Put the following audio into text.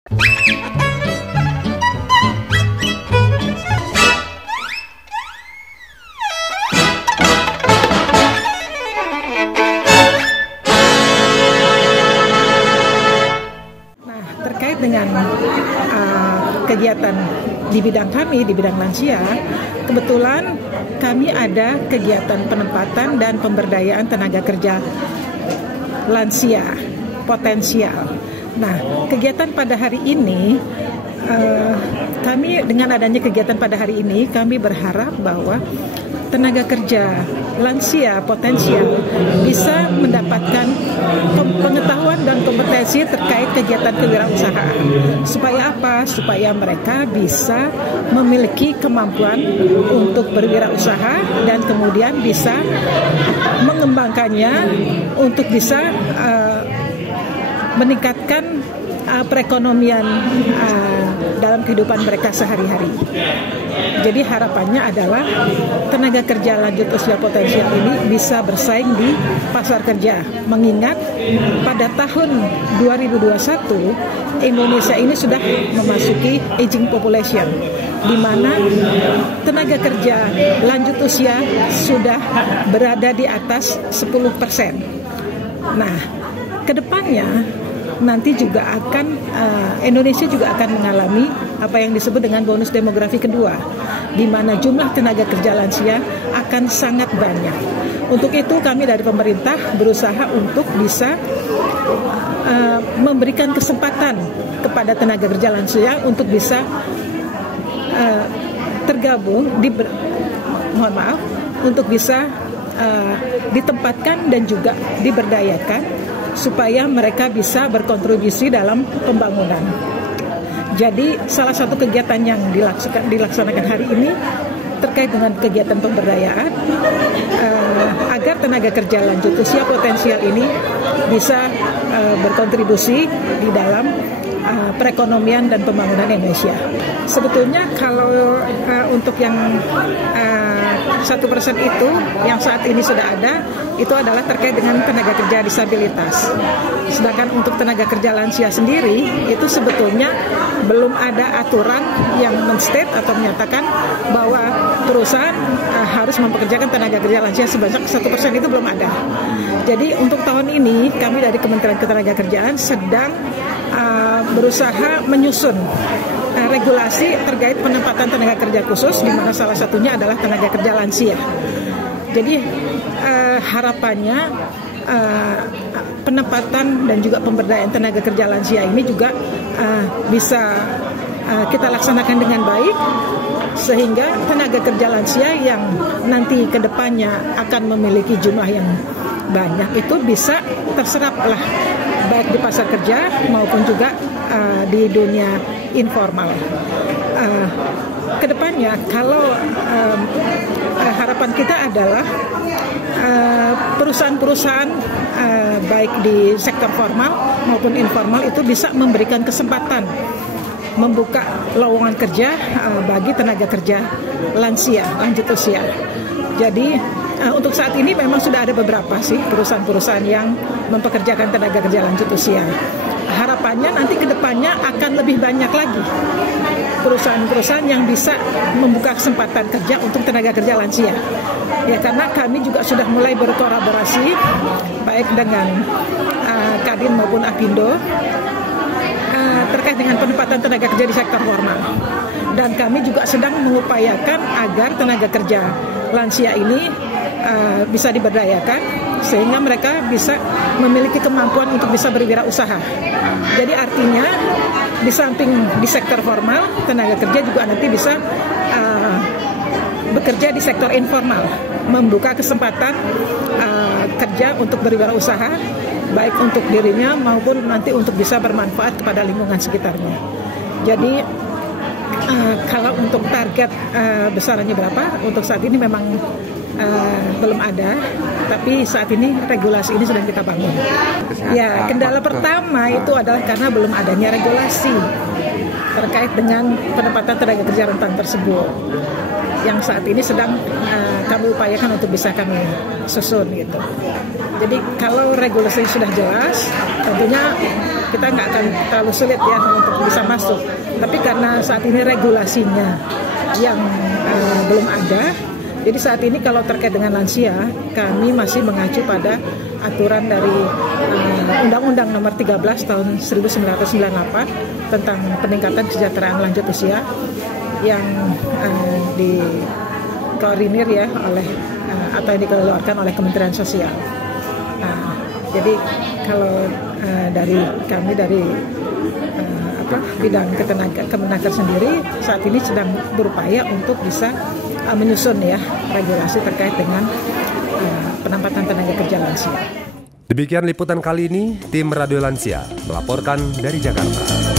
Terkait dengan kegiatan di bidang kami, di bidang lansia, kebetulan kami ada kegiatan penempatan dan pemberdayaan tenaga kerja lansia potensial. Nah, kegiatan pada hari ini, kami dengan adanya kegiatan pada hari ini, kami berharap bahwa tenaga kerja lansia potensial bisa mendapatkan pengetahuan dan kompetensi terkait kegiatan kewirausahaan. Supaya apa? Supaya mereka bisa memiliki kemampuan untuk berwirausaha dan kemudian bisa mengembangkannya untuk bisa meningkatkan perekonomian dalam kehidupan mereka sehari-hari. Jadi harapannya adalah tenaga kerja lanjut usia potensial ini bisa bersaing di pasar kerja. Mengingat pada tahun 2021 Indonesia ini sudah memasuki aging population, di mana tenaga kerja lanjut usia sudah berada di atas 10%. Nah, kedepannya nanti juga akan Indonesia juga akan mengalami apa yang disebut dengan bonus demografi kedua, di mana jumlah tenaga kerja lansia akan sangat banyak. Untuk itu kami dari pemerintah berusaha untuk bisa memberikan kesempatan kepada tenaga kerja lansia untuk bisa tergabung untuk bisa ditempatkan dan juga diberdayakan supaya mereka bisa berkontribusi dalam pembangunan. Jadi salah satu kegiatan yang dilaksanakan hari ini terkait dengan kegiatan pemberdayaan agar tenaga kerja lanjut usia potensial ini bisa berkontribusi di dalam perekonomian dan pembangunan Indonesia. Sebetulnya kalau untuk yang 1% itu yang saat ini sudah ada, itu adalah terkait dengan tenaga kerja disabilitas. Sedangkan untuk tenaga kerja lansia sendiri, itu sebetulnya belum ada aturan yang men-state atau menyatakan bahwa perusahaan harus mempekerjakan tenaga kerja lansia sebanyak 1%, itu belum ada. Jadi untuk tahun ini, kami dari Kementerian Ketenagakerjaan sedang berusaha menyusun regulasi terkait penempatan tenaga kerja khusus, di mana salah satunya adalah tenaga kerja lansia. Jadi harapannya penempatan dan juga pemberdayaan tenaga kerja lansia ini juga bisa kita laksanakan dengan baik, sehingga tenaga kerja lansia yang nanti ke depannya akan memiliki jumlah yang banyak itu bisa terserap lah baik di pasar kerja maupun juga di dunia informal. Kedepannya kalau harapan kita adalah perusahaan-perusahaan baik di sektor formal maupun informal itu bisa memberikan kesempatan membuka lowongan kerja bagi tenaga kerja lansia lanjut usia. Jadi untuk saat ini memang sudah ada beberapa sih perusahaan-perusahaan yang mempekerjakan tenaga kerja lanjut usia. Harapannya nanti ke depannya akan lebih banyak lagi perusahaan-perusahaan yang bisa membuka kesempatan kerja untuk tenaga kerja lansia. Ya, karena kami juga sudah mulai berkolaborasi baik dengan Kadin maupun Apindo terkait dengan penempatan tenaga kerja di sektor formal. Dan kami juga sedang mengupayakan agar tenaga kerja lansia ini bisa diberdayakan sehingga mereka bisa memiliki kemampuan untuk bisa berwirausaha. Jadi artinya di samping di sektor formal, tenaga kerja juga nanti bisa bekerja di sektor informal, membuka kesempatan kerja untuk berwirausaha baik untuk dirinya maupun nanti untuk bisa bermanfaat kepada lingkungan sekitarnya. Jadi kalau untuk target besarannya berapa, untuk saat ini memang belum ada, tapi saat ini regulasi ini sedang kita bangun. Ya, kendala pertama itu adalah karena belum adanya regulasi. terkait dengan penempatan tenaga kerja rentan tersebut, yang saat ini sedang kami upayakan untuk bisa kami susun gitu. Jadi kalau regulasi sudah jelas, tentunya kita nggak akan terlalu sulit ya untuk bisa masuk. Tapi karena saat ini regulasinya yang belum ada, jadi saat ini kalau terkait dengan lansia, kami masih mengacu pada aturan dari Undang-Undang Nomor 13 Tahun 1998 tentang peningkatan kesejahteraan lanjut usia yang dikoordinir ya oleh atau yang dikeluarkan oleh Kementerian Sosial. Jadi kalau dari kami dari bidang Kemenaker sendiri saat ini sedang berupaya untuk bisa menyusun ya regulasi terkait dengan penempatan tenaga kerja lansia. Demikian liputan kali ini, tim Radio Lansia melaporkan dari Jakarta.